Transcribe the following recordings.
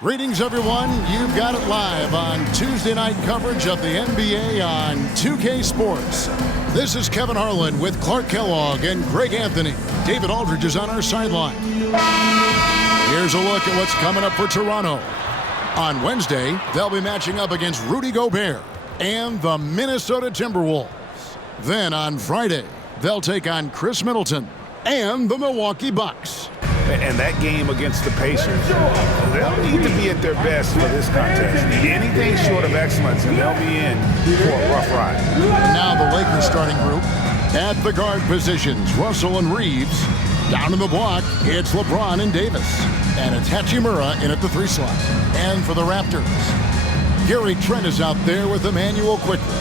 Greetings, everyone. You've got it live on Tuesday night coverage of the NBA on 2K Sports. This is Kevin Harlan with Clark Kellogg and Greg Anthony. David Aldridge is on our sideline. Here's a look at what's coming up for Toronto. On Wednesday, they'll be matching up against Rudy Gobert and the Minnesota Timberwolves. Then on Friday, they'll take on Chris Middleton and the Milwaukee Bucks. And that game against the Pacers, they'll need to be at their best for this contest. Anything short of excellence, and they'll be in for a rough ride. Now the Lakers starting group. At the guard positions, Russell and Reeves. Down in the block, it's LeBron and Davis. And it's Hachimura in at the 3 slot. And for the Raptors, Gary Trent is out there with Emmanuel Quickly.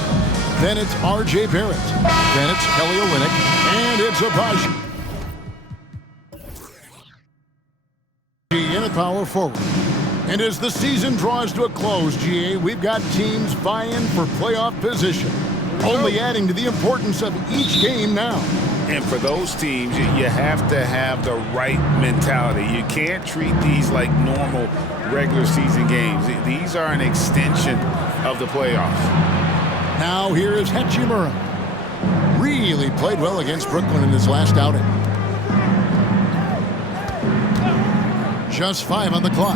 Then it's R.J. Barrett. Then it's Kelly Olynyk. And it's Agbaji. In at power forward. And as the season draws to a close, GA, we've got teams vying for playoff position, only adding to the importance of each game now. And for those teams, you have to have the right mentality. You can't treat these like normal regular season games. These are an extension of the playoffs. Now here is Hachimura. Really played well against Brooklyn in his last outing. Just 5 on the clock.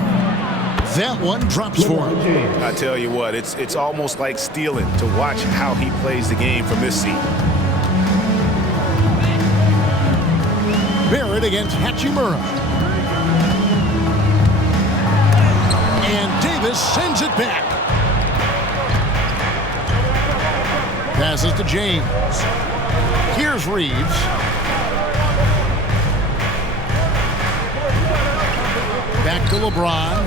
That one drops for him. I tell you what, it's almost like stealing to watch how he plays the game from this seat. Barrett against Hachimura. And Davis sends it back. Passes to James. Here's Reeves. Back to LeBron.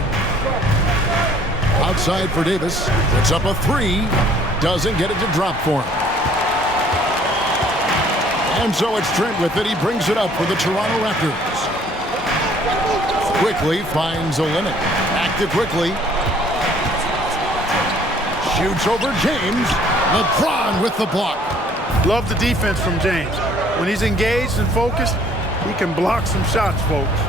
Outside for Davis. Puts up a 3. Doesn't get it to drop for him. And so it's Trent with it. He brings it up for the Toronto Raptors. Quickly finds Olynyk. Back to Quickly. Shoots over James. LeBron with the block. Love the defense from James. When he's engaged and focused, he can block some shots, folks.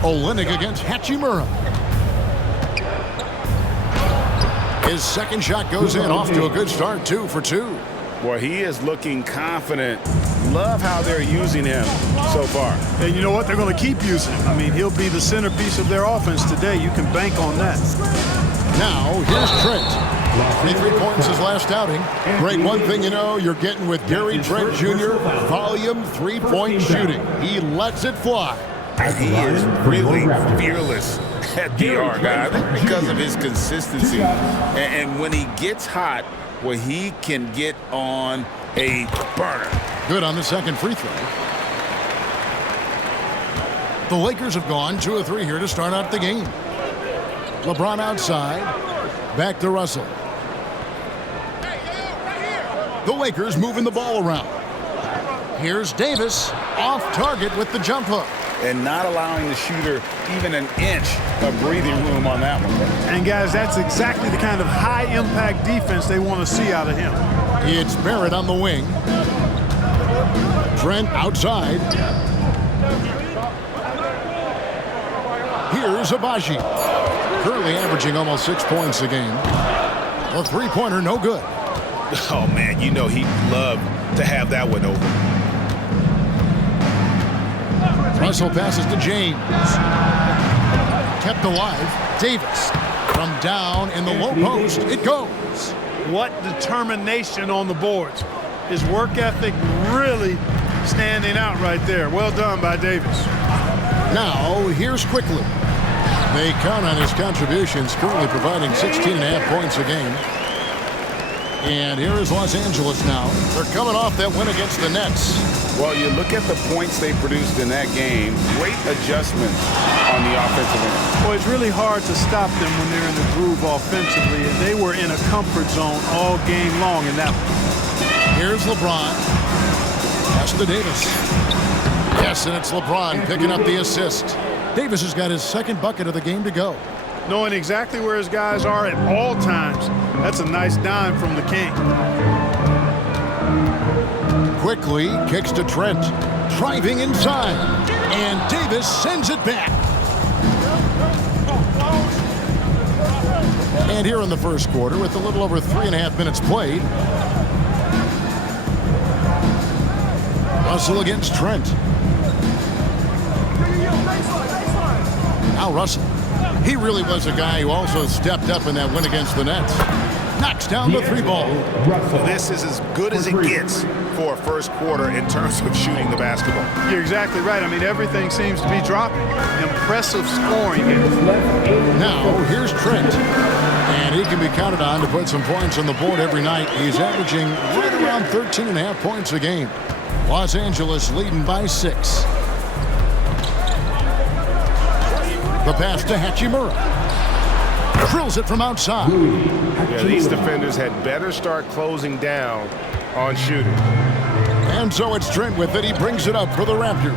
Olynyk against Hachimura. His second shot goes in, off to a good start, 2 for 2. Boy, he is looking confident. Love how they're using him so far. And you know what? They're going to keep using him. I mean, he'll be the centerpiece of their offense today. You can bank on that. Now, here's Trent. 23 points his last outing. Great, one thing you know you're getting with Gary Trent Jr., volume 3-point shooting. He lets it fly. He is really fearless at the arc, because of his consistency. And when he gets hot, well, he can get on a burner. Good on the second free throw. The Lakers have gone 2 of 3 here to start out the game. LeBron outside. Back to Russell. The Lakers moving the ball around. Here's Davis off target with the jump hook. And not allowing the shooter even an inch of breathing room on that one. And, guys, that's exactly the kind of high-impact defense they want to see out of him. It's Barrett on the wing. Trent outside. Here's Agbaji. Currently averaging almost 6 points a game. A three-pointer, no good. Oh, man, you know he'd love to have that one open. Russell passes to James. Kept alive. Davis from down in the low post. It goes. What determination on the boards. His work ethic really standing out right there. Well done by Davis. Now, here's Quickly. They count on his contributions, currently providing 16.5 points a game. And here is Los Angeles now. They're coming off that win against the Nets. Well, you look at the points they produced in that game. Great adjustment on the offensive end. Well, it's really hard to stop them when they're in the groove offensively, and they were in a comfort zone all game long in that one. Here's LeBron. Pass to Davis. Yes, and it's LeBron picking up the assist. Davis has got his second bucket of the game to go. Knowing exactly where his guys are at all times, that's a nice dime from the King. Quickly kicks to Trent. Driving inside. And Davis sends it back. And here in the first quarter, with a little over 3.5 minutes played, Russell against Trent. Now Russell. He really was a guy who also stepped up in that win against the Nets. Knocks down the 3 ball. So this is as good as it gets for a first quarter in terms of shooting the basketball. You're exactly right. I mean, everything seems to be dropping. Impressive scoring here. Now, here's Trent. And he can be counted on to put some points on the board every night. He's averaging right around 13.5 points a game. Los Angeles leading by 6. The pass to Hachimura. Drills it from outside. Yeah, these defenders had better start closing down on shooting. And so it's Trent with it. He brings it up for the Raptors.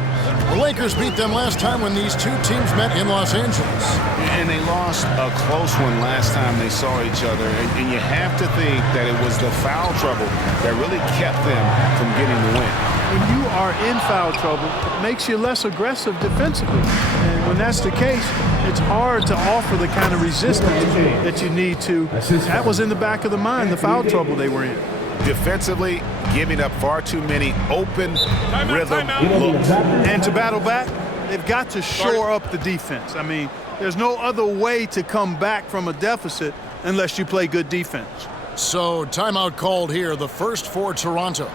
The Lakers beat them last time when these two teams met in Los Angeles. And they lost a close one last time they saw each other. And you have to think that it was the foul trouble that really kept them from getting the win. When you are in foul trouble, it makes you less aggressive defensively. And when that's the case, it's hard to offer the kind of resistance that you need to. That was in the back of the mind, the foul trouble they were in. Defensively, giving up far too many open rhythm looks. And to battle back, they've got to shore up the defense. I mean, there's no other way to come back from a deficit unless you play good defense. So timeout called here, the first for Toronto.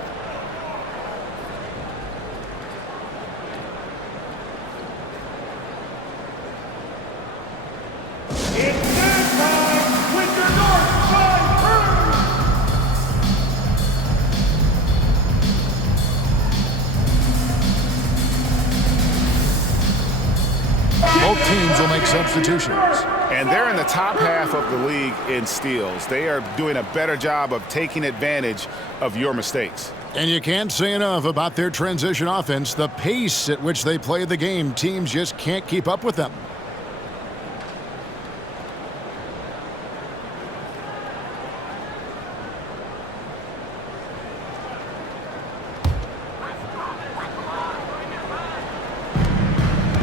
Both teams will make substitutions. And they're in the top half of the league in steals. They are doing a better job of taking advantage of your mistakes. And you can't say enough about their transition offense. The pace at which they play the game, teams just can't keep up with them.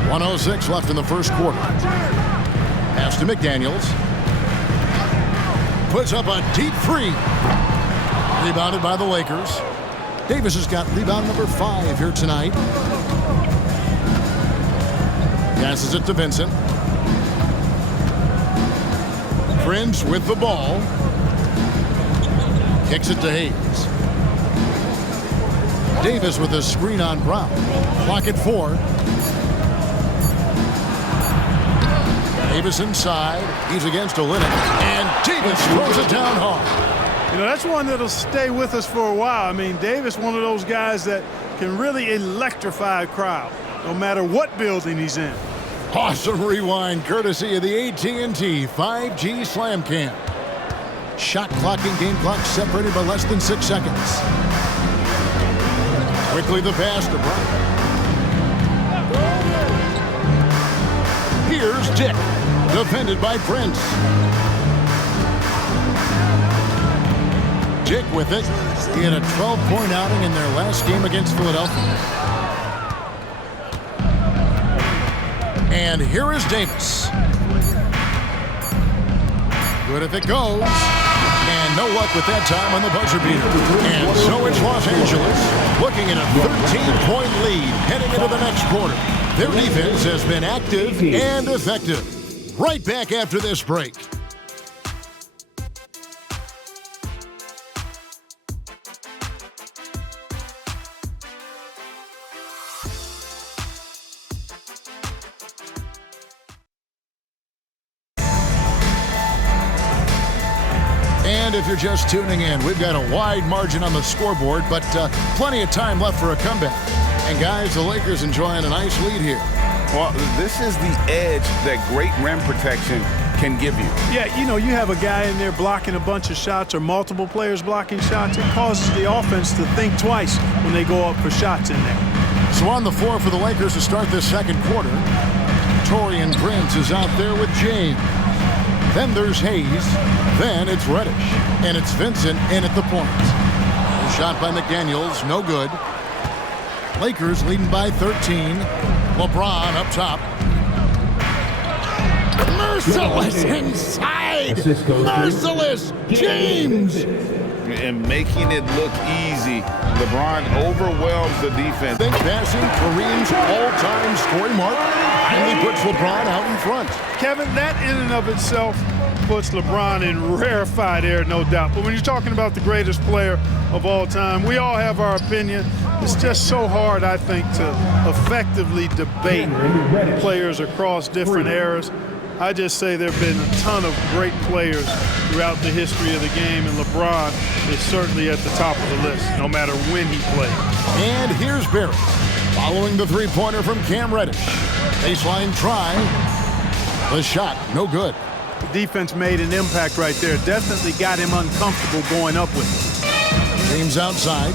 .106 left in the first quarter. Pass to McDaniels. Puts up a deep 3. Rebounded by the Lakers. Davis has got rebound number 5 here tonight. Passes it to Vincent. Prince with the ball. Kicks it to Hayes. Davis with a screen on Brown. Clock at 4. Davis inside. He's against Olynyk. And Davis throws it down hard. You know, that's one that'll stay with us for a while. I mean, Davis, one of those guys that can really electrify a crowd, no matter what building he's in. Awesome rewind, courtesy of the AT&T 5G Slam Cam. Shot clock and game clock separated by less than 6 seconds. Quickly the pass to Brown. Here's Dick. Defended by Prince. Dick with it. He had a 12-point outing in their last game against Philadelphia. And here is Davis. Good if it goes. And no luck with that time on the buzzer beater. And so it's Los Angeles looking at a 13-point lead heading into the next quarter. Their defense has been active and effective. Right back after this break. And if you're just tuning in, we've got a wide margin on the scoreboard, but plenty of time left for a comeback. And guys, the Lakers enjoying a nice lead here. Well, this is the edge that great rim protection can give you. Yeah, you know, you have a guy in there blocking a bunch of shots or multiple players blocking shots. It causes the offense to think twice when they go up for shots in there. So on the floor for the Lakers to start this second quarter, Taurean Prince is out there with James. Then there's Hayes. Then it's Reddish. And it's Vincent in at the point. A shot by McDaniels, no good. Lakers leading by 13. LeBron up top. Merciless inside. Merciless James. And making it look easy. LeBron overwhelms the defense. Think passing Kareem's all-time scoring mark finally puts LeBron out in front. Kevin, that in and of itself puts LeBron in rarefied air, no doubt. But when you're talking about the greatest player of all time, we all have our opinion. It's just so hard, I think, to effectively debate players across different eras. I just say there have been a ton of great players throughout the history of the game, and LeBron is certainly at the top of the list, no matter when he played. And here's Barrett, following the three-pointer from Cam Reddish. Baseline try. The shot, no good. The defense made an impact right there. Definitely got him uncomfortable going up with it. James outside.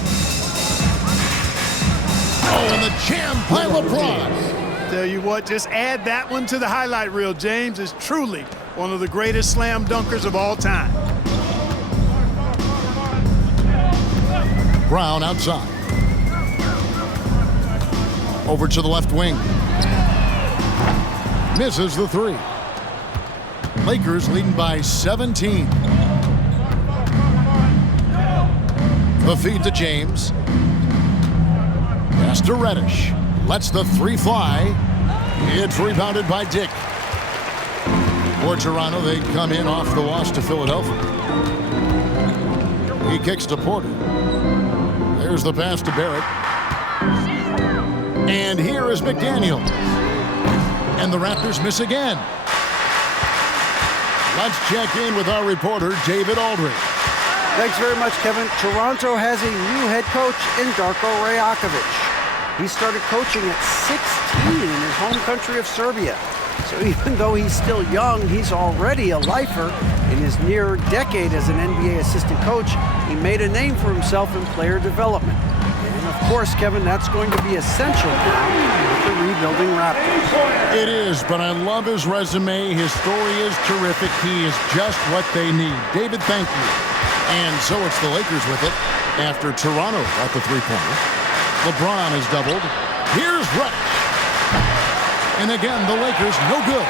Oh, and the jam by LeBron. Tell you what, just add that one to the highlight reel. James is truly one of the greatest slam dunkers of all time. Brown outside. Over to the left wing. Misses the three. Lakers leading by 17. The feed to James. Pass to Reddish. Lets the three fly. It's rebounded by Dick. For Toronto, they come in off the loss to Philadelphia. He kicks to Porter. There's the pass to Barrett. And here is McDaniel. And the Raptors miss again. Let's check in with our reporter, David Aldridge. Thanks very much, Kevin. Toronto has a new head coach in Darko Rajakovic. He started coaching at 16 in his home country of Serbia. So even though he's still young, he's already a lifer. In his near decade as an NBA assistant coach, he made a name for himself in player development. And of course, Kevin, that's going to be essential now with the rebuilding Raptors. It is, but I love his resume. His story is terrific. He is just what they need. David, thank you. And so it's the Lakers with it after Toronto got the three-pointer. LeBron is doubled. Here's Reddish. And again, the Lakers no good.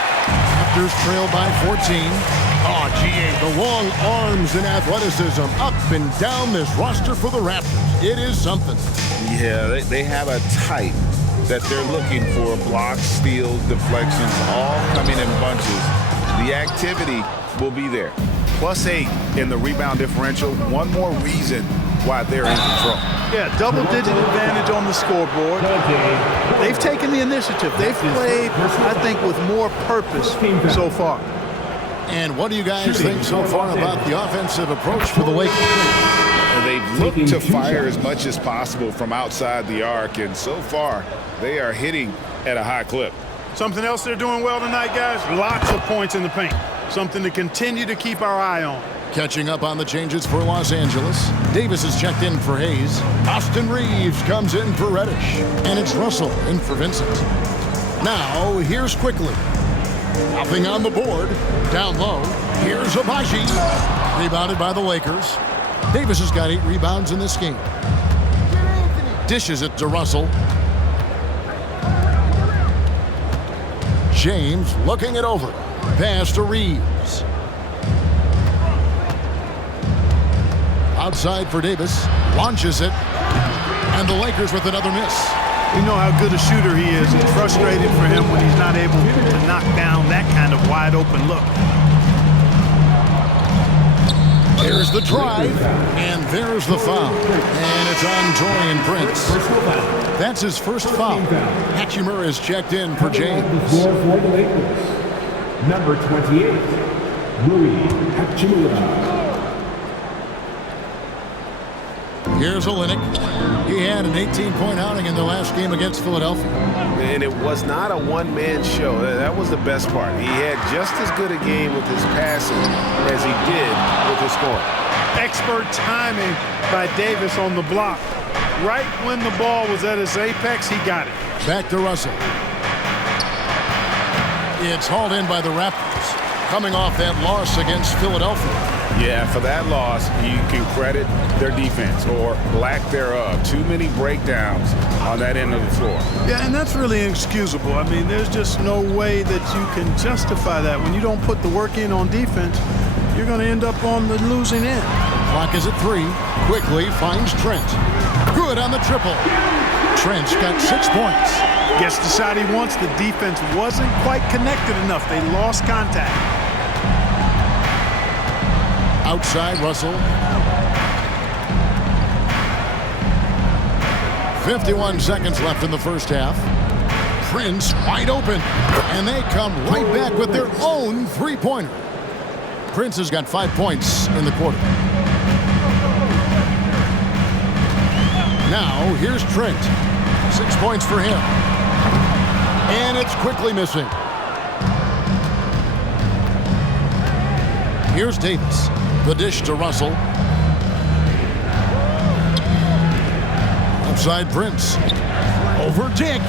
Raptors trail by 14. Oh, GA, the long arms and athleticism up and down this roster for the Raptors. It is something. Yeah, they have a type that they're looking for. Blocks, steals, deflections, all coming in bunches. The activity will be there. +8 in the rebound differential. One more reason why they're in control. Yeah, double-digit advantage on the scoreboard. They've taken the initiative. They've played, I think, with more purpose so far. And what do you guys think so far about the offensive approach for the Lakers? They've looked to fire as much as possible from outside the arc, and so far, they are hitting at a high clip. Something else they're doing well tonight, guys? Lots of points in the paint. Something to continue to keep our eye on. Catching up on the changes for Los Angeles. Davis is checked in for Hayes. Austin Reeves comes in for Reddish. And it's Russell in for Vincent. Now, here's Quickly. Nothing on the board. Down low. Here's Abaji. Rebounded by the Lakers. Davis has got 8 rebounds in this game. Dishes it to Russell. James looking it over. Pass to Reeves. Outside for Davis. Launches it. And the Lakers with another miss. You know how good a shooter he is. It's frustrating for him when he's not able to knock down that kind of wide open look. There's the drive, and there's the foul. And it's on Taurean Prince. That's his first foul. Hachimura is checked in for James. For the Lakers, number 28, Rui Hachimura. Here's Olynyk. He had an 18-point outing in the last game against Philadelphia. And it was not a one-man show. That was the best part. He had just as good a game with his passing as he did with his scoring. Expert timing by Davis on the block. Right when the ball was at its apex, he got it. Back to Russell. It's hauled in by the Raptors. coming off that loss against Philadelphia. Yeah, for that loss, you can credit their defense or lack thereof. Too many breakdowns on that end of the floor. Yeah, and that's really inexcusable. I mean, there's just no way that you can justify that. When you don't put the work in on defense, you're going to end up on the losing end. Clock is at 3. Quickly finds Trent. Good on the triple. Trent's got 6 points. Guess decided once the defense wasn't quite connected enough. They lost contact. Outside Russell. 51 seconds left in the first half. Prince wide open. And they come right back with their own three-pointer. Prince has got 5 points in the quarter. Now, here's Trent. 6 points for him. And it's quickly missing. Here's Davis. The dish to Russell. Outside Prince. Over Dick.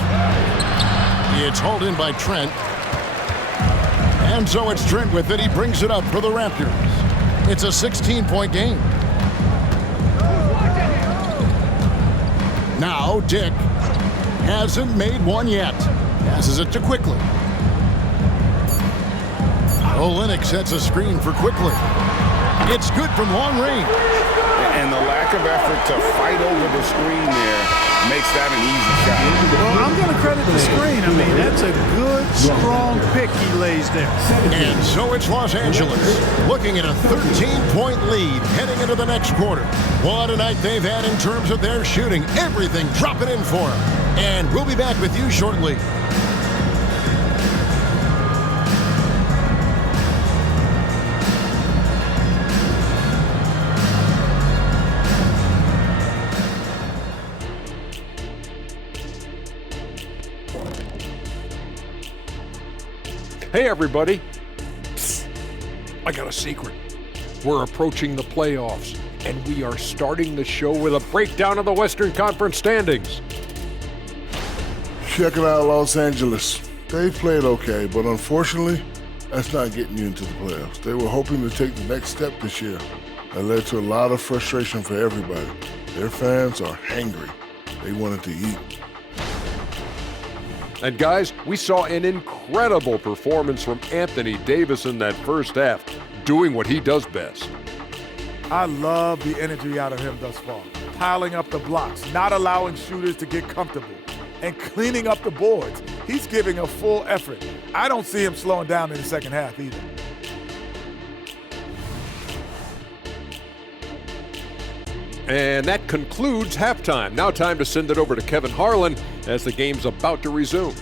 It's hauled in by Trent. And so it's Trent with it. He brings it up for the Raptors. It's a 16-point game. Now Dick hasn't made one yet. Passes it to Quickly. Olynyk sets a screen for Quickly. It's good from long range. And the lack of effort to fight over the screen there makes that an easy shot. Well, I'm going to credit the screen. I mean, that's a good, strong pick he lays there. And so it's Los Angeles looking at a 13-point lead heading into the next quarter. What a night they've had in terms of their shooting. Everything dropping in for them. And we'll be back with you shortly. Hey, everybody. Psst. I got a secret. We're approaching the playoffs, and we are starting the show with a breakdown of the Western Conference standings. Check it out, Los Angeles. They played okay, but unfortunately, that's not getting you into the playoffs. They were hoping to take the next step this year. That led to a lot of frustration for everybody. Their fans are hangry. They wanted to eat. And guys, we saw an incredible performance from Anthony Davis in that first half, doing what he does best. I love the energy out of him thus far. Piling up the blocks, not allowing shooters to get comfortable, and cleaning up the boards. He's giving a full effort. I don't see him slowing down in the second half either. And that concludes halftime. Now time to send it over to Kevin Harlan as the game's about to resume.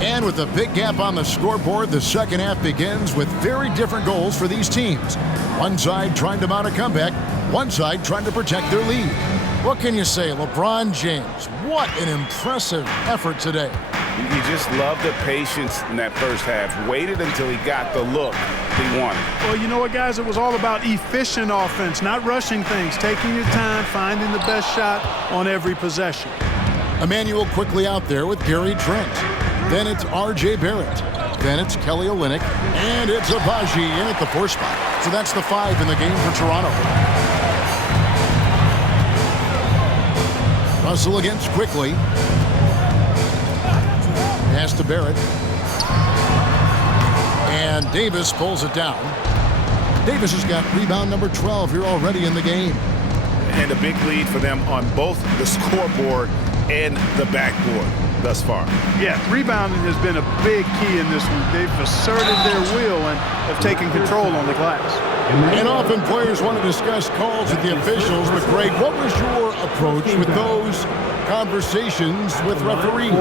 And with a big gap on the scoreboard, the second half begins with very different goals for these teams. One side trying to mount a comeback, one side trying to protect their lead. What can you say, LeBron James? What an impressive effort today. You just love the patience in that first half. Waited until he got the look he wanted. Well, you know what, guys? It was all about efficient offense, not rushing things, taking your time, finding the best shot on every possession. Emmanuel quickly out there with Gary Trent. Then it's R.J. Barrett. Then it's Kelly Olynyk. And it's Agbaji in at the 4 spot. So that's the 5 in the game for Toronto. Russell against Quickly. Pass to Barrett. And Davis pulls it down. Davis has got rebound number 12 here already in the game. And a big lead for them on both the scoreboard and the backboard thus far. Yeah, rebounding has been a big key in this one. They've asserted their will and have taken control on the glass. And often players want to discuss calls with the officials, but Greg, what was your approach with those conversations with referees?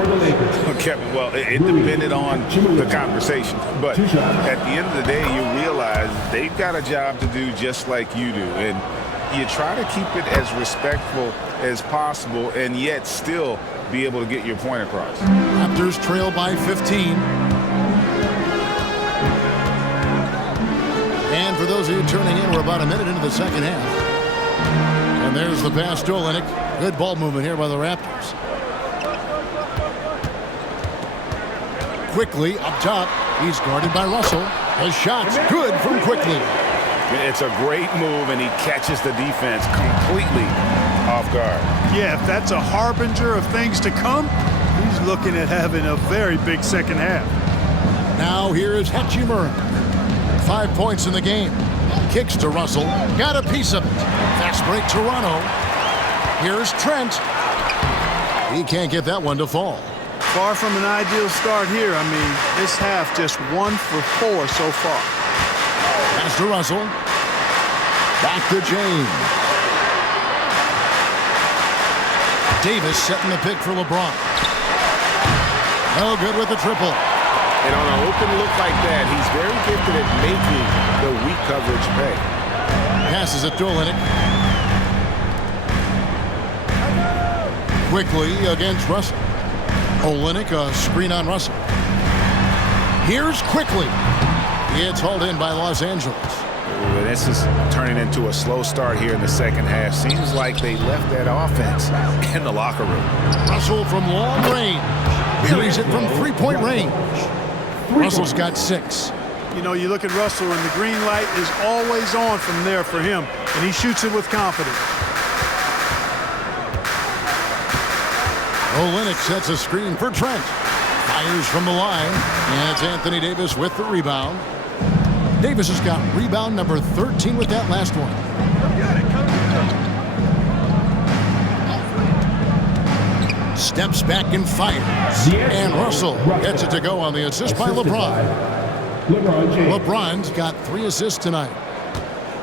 Kevin, well, it depended on the conversation. But at the end of the day, you realize they've got a job to do just like you do. And you try to keep it as respectful as possible and yet still be able to get your point across. Raptors trail by 15. And for those of you turning in, we're about a minute into the second half. And there's the pass to Olynyk. Good ball movement here by the Raptors. Quickly up top. He's guarded by Russell. His shot's good from Quickly. It's a great move, and he catches the defense completely off guard. Yeah, if that's a harbinger of things to come, he's looking at having a very big second half. Now here is Hachimura. 5 points in the game. Kicks to Russell. Got a piece of it. Fast break Toronto. Here's Trent. He can't get that one to fall. Far from an ideal start here. I mean, this half just 1 for 4 so far. Pass to Russell. Back to James. Davis setting the pick for LeBron. No good with the triple. And on an open look like that, he's very gifted at making the weak coverage pay. Passes it to Olynyk. Quickly against Russell. Olynyk, a screen on Russell. Here's Quickly. It's hauled in by Los Angeles. Ooh, this is turning into a slow start here in the second half. Seems like they left that offense in the locker room. Russell from long range. Buries it from three-point range. Russell's got 6. You know, you look at Russell and the green light is always on from there for him, and he shoots it with confidence. Olynyk sets a screen for Trent. Fires from the line, and it's Anthony Davis with the rebound. Davis has got rebound number 13 with that last one. Steps back and fires. And Russell gets it to go on the assist by LeBron. LeBron's got 3 assists tonight.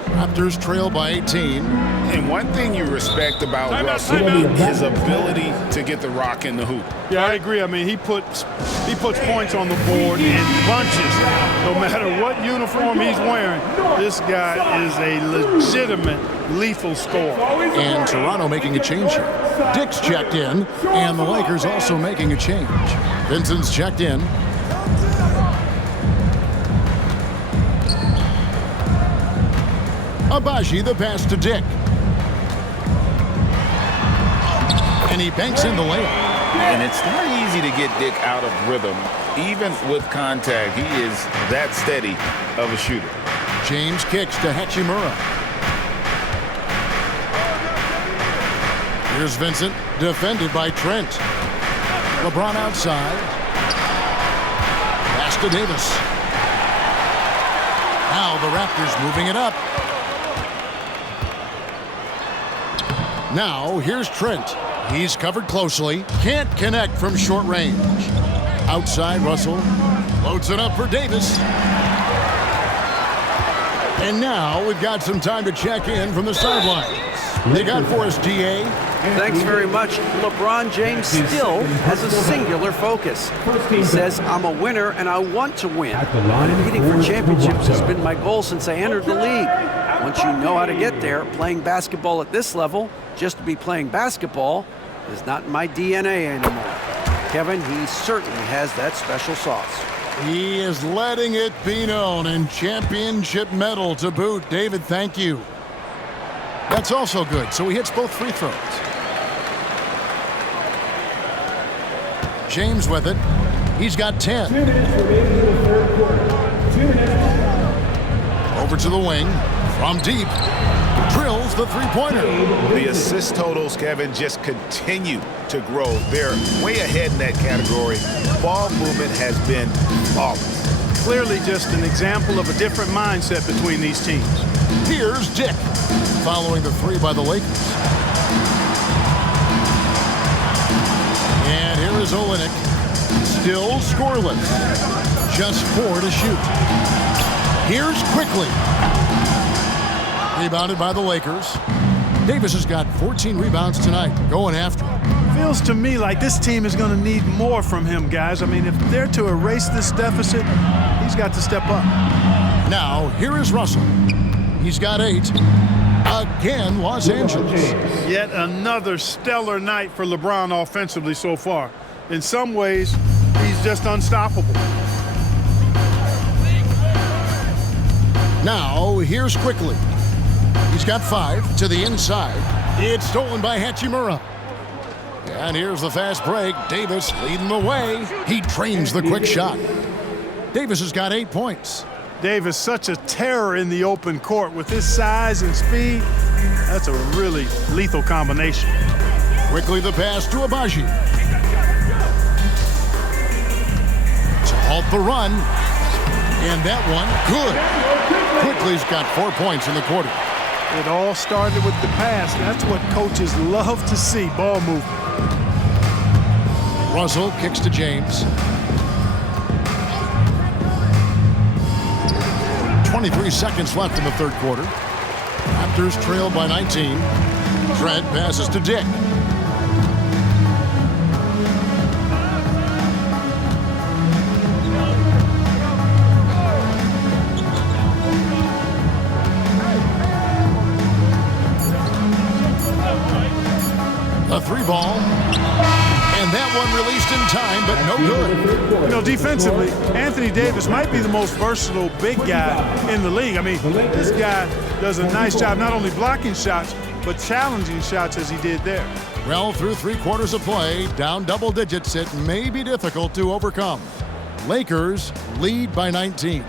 Raptors trail by 18. And one thing you respect about Russell is his ability to get the rock in the hoop. Yeah, I agree. I mean, he puts points on the board in bunches. No matter what uniform he's wearing, this guy is a legitimate lethal scorer. And Toronto making a change here. Dick's checked in, and the Lakers also making a change. Vincent's checked in. Abaji, the pass to Dick. And he banks in the layup. And it's not easy to get Dick out of rhythm. Even with contact, he is that steady of a shooter. James kicks to Hachimura. Here's Vincent, defended by Trent. LeBron outside. Pass to Davis. Now the Raptors moving it up. Now here's Trent. He's covered closely. Can't connect from short range. Outside, Russell loads it up for Davis. And now we've got some time to check in from the sidelines. They got for us, DA. Thanks very much. LeBron James still has a singular focus. He says, I'm a winner and I want to win. Competing for championships has been my goal since I entered the league. Once you know how to get there, playing basketball at this level, just to be playing basketball, is not in my DNA anymore. Kevin, he certainly has that special sauce. He is letting it be known, and championship medal to boot. David, thank you. That's also good, so he hits both free throws. James with it. He's got 10. 2 minutes remaining in the third quarter. 2 minutes. Over to the wing. From deep. Drills the three-pointer. The assist totals, Kevin, just continue to grow. They're way ahead in that category. Ball movement has been flawless. Clearly just an example of a different mindset between these teams. Here's Dick, following the 3 by the Lakers. And here is Olynyk, still scoreless. Just 4 to shoot. Here's Quickly. Rebounded by the Lakers. Davis has got 14 rebounds tonight, going after him. Feels to me like this team is going to need more from him, guys. I mean, if they're to erase this deficit, he's got to step up. Now, here is Russell. He's got 8. Again, Los Angeles. Yet another stellar night for LeBron offensively so far. In some ways, he's just unstoppable. Now, here's Quickly. He's got 5 to the inside. It's stolen by Hachimura. And here's the fast break. Davis leading the way. He trains the quick shot. Davis has got 8 points. Davis, such a terror in the open court with his size and speed. That's a really lethal combination. Quickly the pass to Agbaji. To halt the run. And that one, good. Quickly's got 4 points in the quarter. It all started with the pass. That's what coaches love to see, ball movement. Russell kicks to James. 23 seconds left in the third quarter. Raptors trail by 19. Trent passes to Dick. A 3-ball. And that one released in time, but no good. You know, defensively, Anthony Davis might be the most versatile big guy in the league. I mean, this guy does a nice job not only blocking shots, but challenging shots as he did there. Well, through 3 quarters of play, down double digits, it may be difficult to overcome. Lakers lead by 19.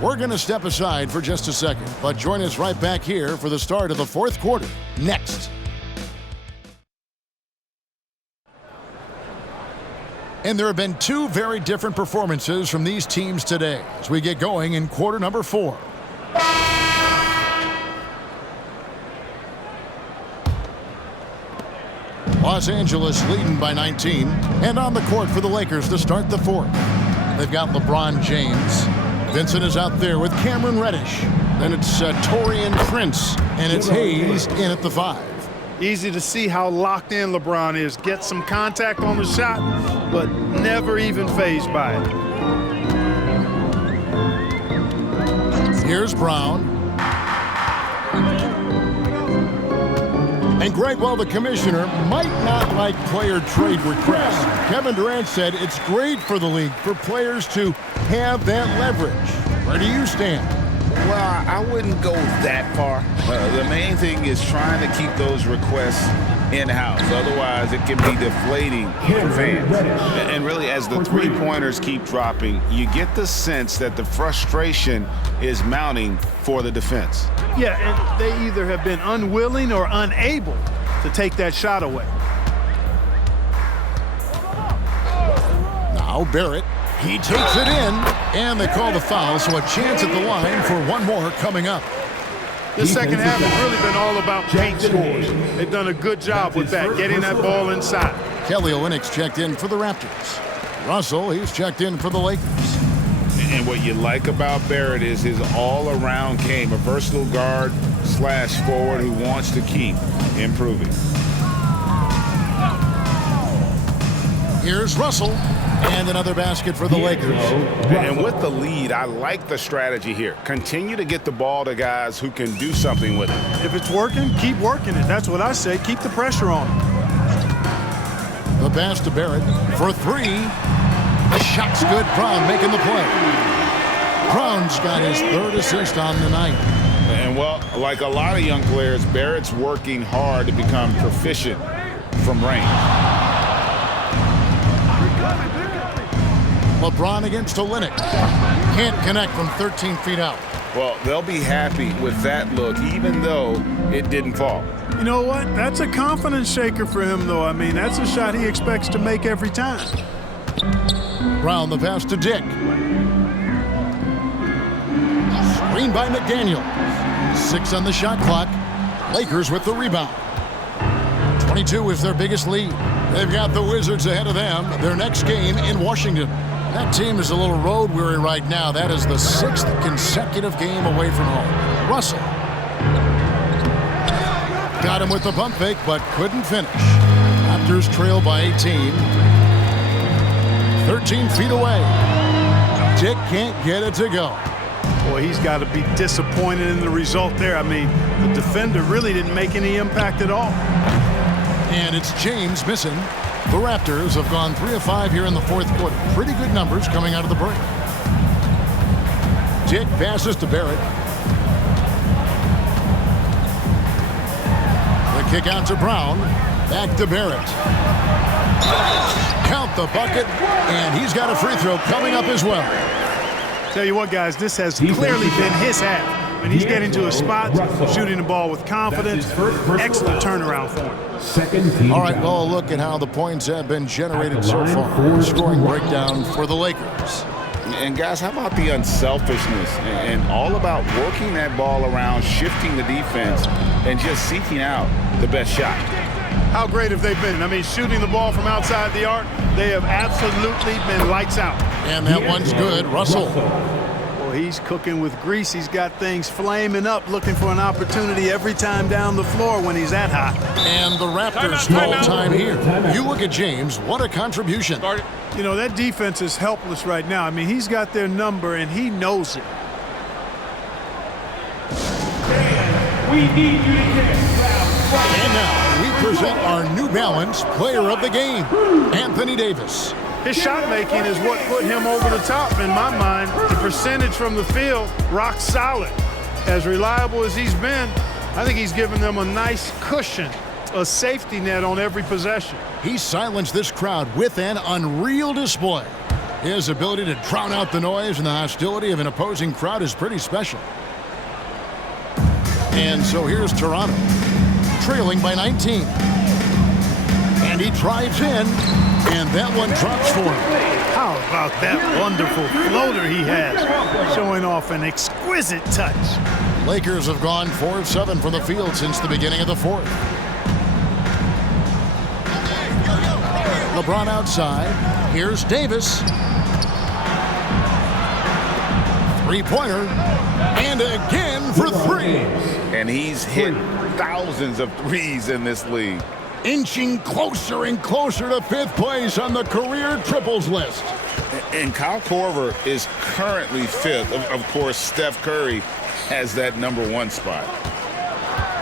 We're going to step aside for just a second, but join us right back here for the start of the fourth quarter next. And there have been 2 very different performances from these teams today as we get going in quarter number 4. Los Angeles leading by 19, and on the court for the Lakers to start the fourth. They've got LeBron James. Vincent is out there with Cameron Reddish. Then it's Taurean Prince, and it's Hayes in at the 5. Easy to see how locked in LeBron is. Gets some contact on the shot, but never even fazed by it. Here's Brown. And Greg, while the commissioner might not like player trade requests, Kevin Durant said it's great for the league for players to have that leverage. Where do you stand? Well, I wouldn't go that far. The main thing is trying to keep those requests in-house. Otherwise, it can be deflating for fans. And really, as the three-pointers keep dropping, you get the sense that the frustration is mounting for the defense. Yeah, and they either have been unwilling or unable to take that shot away. Now Barrett. He takes it in, and they call the foul, so a chance at the line for one more coming up. This second half has really been all about paint scores. They've done a good job with that, getting that ball inside. Kelly Olynyk's checked in for the Raptors. Russell, he's checked in for the Lakers. And what you like about Barrett is his all-around game, a versatile guard / forward who wants to keep improving. Here's Russell. And another basket for the Lakers. And with the lead, I like the strategy here. Continue to get the ball to guys who can do something with it. If it's working, keep working it. That's what I say. Keep the pressure on him. The pass to Barrett for 3. The shot's good. Brown making the play. Brown's got his 3rd assist on the night. And, well, like a lot of young players, Barrett's working hard to become proficient from range. LeBron against Olynyk. Can't connect from 13 feet out. Well, they'll be happy with that look, even though it didn't fall. You know what? That's a confidence shaker for him, though. I mean, that's a shot he expects to make every time. Brown, the pass to Dick. Screen by McDaniel. 6 on the shot clock. Lakers with the rebound. 22 is their biggest lead. They've got the Wizards ahead of them. Their next game in Washington. That team is a little road weary right now. That is the 6th consecutive game away from home. Russell. Got him with the pump fake, but couldn't finish. Raptors trail by 18. 13 feet away. Dick can't get it to go. Boy, he's got to be disappointed in the result there. I mean, the defender really didn't make any impact at all. And it's James missing. The Raptors have gone 3 of 5 here in the fourth quarter. Pretty good numbers coming out of the break. Dick passes to Barrett. kick out to Brown. Back to Barrett. Count the bucket, and he's got a free throw coming up as well. Tell you what, guys, this has clearly been his half. When he's getting to a spot, shooting the ball with confidence, excellent turnaround for him. All right, well, look at how the points have been generated so far. Scoring breakdown for the Lakers. And guys, how about the unselfishness and all about working that ball around, shifting the defense, and just seeking out the best shot? How great have they been? I mean, shooting the ball from outside the arc, they have absolutely been lights out. And that one's good. Russell. Well, he's cooking with grease. He's got things flaming up, looking for an opportunity every time down the floor when he's that hot. And the Raptors call time here. You look at James, what a contribution. You know, that defense is helpless right now. I mean, he's got their number, and he knows it. We need you to kick. And now we present our New Balance Player of the Game, Anthony Davis. His shot making is what put him over the top in my mind. The percentage from the field, rock solid. As reliable as he's been, I think he's given them a nice cushion, a safety net on every possession. He silenced this crowd with an unreal display. His ability to drown out the noise and the hostility of an opposing crowd is pretty special. And so here's Toronto, trailing by 19. And he drives in, and that one drops for him. How about that wonderful floater he has, showing off an exquisite touch. Lakers have gone 4 of 7 from the field since the beginning of the fourth. LeBron outside. Here's Davis. Three-pointer. And again for three. And he's hit thousands of threes in this league. Inching closer and closer to 5th place on the career triples list. And Kyle Korver is currently 5th. Of course, Steph Curry has that #1 spot.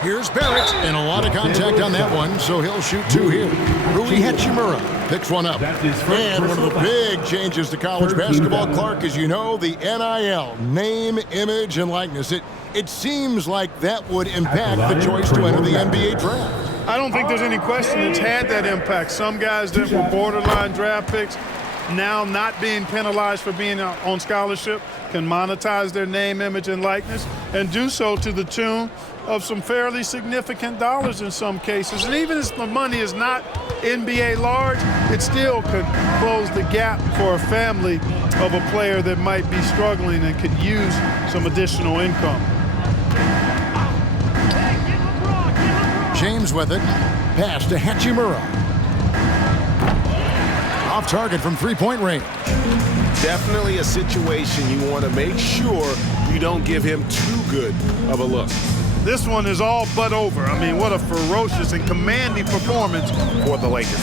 Here's Barrett, and a lot of contact on that one, so he'll shoot 2 here. Rui Hachimura picks one up. And one of the big changes to college basketball, Clark, as you know, the NIL, name, image, and likeness. It seems like that would impact the choice to enter the NBA draft. I don't think there's any question it's had that impact. Some guys that were borderline draft picks now not being penalized for being on scholarship can monetize their name, image, and likeness and do so to the tune of some fairly significant dollars in some cases. And even if the money is not NBA large, it still could close the gap for a family of a player that might be struggling and could use some additional income. James with it. Pass to Hachimura. Off target from 3-point range. Definitely a situation you want to make sure you don't give him too good of a look. This one is all but over. I mean, what a ferocious and commanding performance for the Lakers.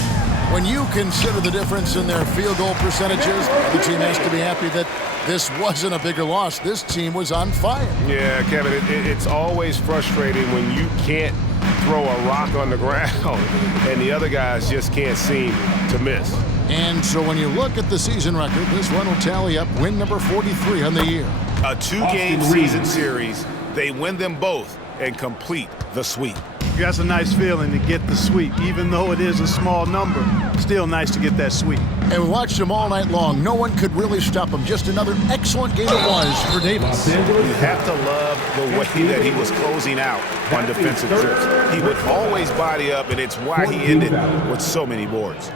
When you consider the difference in their field goal percentages, the team has to be happy that this wasn't a bigger loss. This team was on fire. Yeah, Kevin, it's always frustrating when you can't throw a rock on the ground and the other guys just can't seem to miss. And so when you look at the season record, this one will tally up win number 43 on the year. A 2-game season series. They win them both and complete the sweep. That's a nice feeling to get the sweep. Even though it is a small number, still nice to get that sweep. And we watched him all night long. No one could really stop him. Just another excellent game it was for Davis. You have to love the way that he was closing out on defensive trips. He would always body up, and it's why he ended with so many boards.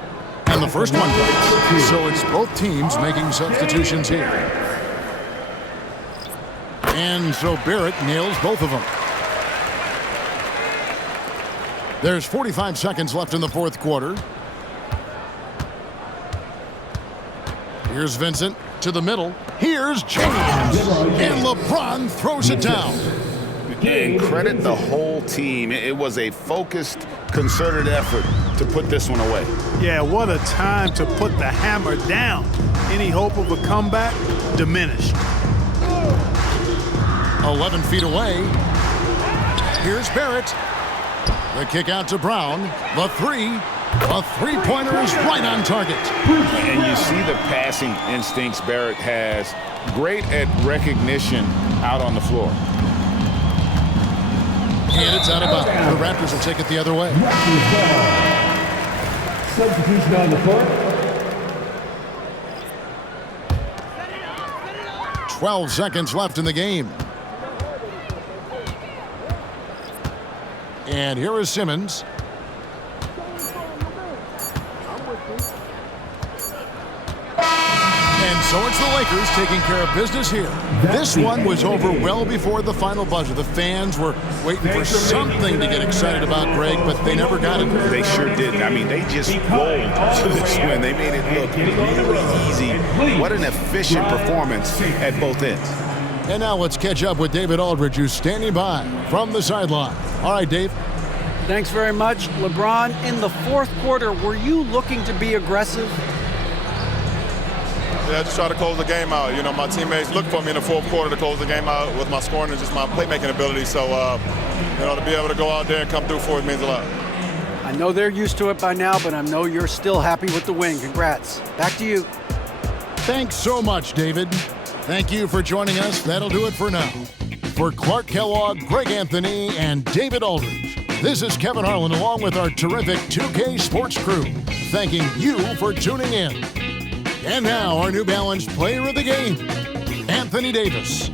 And the first one breaks. So it's both teams making substitutions here. And so Barrett nails both of them. There's 45 seconds left in the fourth quarter. Here's Vincent to the middle. Here's James. And LeBron throws it down. And credit the whole team. It was a focused, concerted effort to put this one away. Yeah, what a time to put the hammer down. Any hope of a comeback diminished. 11 feet away. Here's Barrett. The kick out to Brown. The three-pointer is right on target. And you see the passing instincts Barrett has. Great at recognition out on the floor. And it's out of bounds. The Raptors will take it the other way. Substitution on the court. 12 seconds left in the game. And here is Simmons. And so it's the Lakers taking care of business here. This one was over well before the final buzzer. The fans were waiting for something to get excited about, Greg, but they never got it. They sure didn't. I mean, they just rolled to this win. They made it look really easy. What an efficient performance at both ends. And now let's catch up with David Aldridge, who's standing by from the sideline. All right, Dave. Thanks very much. LeBron, in the fourth quarter, were you looking to be aggressive? Yeah, just try to close the game out. You know, my teammates looked for me in the fourth quarter to close the game out with my scoring and just my playmaking ability. So, you know, to be able to go out there and come through for it means a lot. I know they're used to it by now, but I know you're still happy with the win. Congrats. Back to you. Thanks so much, David. Thank you for joining us. That'll do it for now. For Clark Kellogg, Greg Anthony, and David Aldridge, this is Kevin Harlan along with our terrific 2K Sports crew, thanking you for tuning in. And now, our New Balance player of the game, Anthony Davis.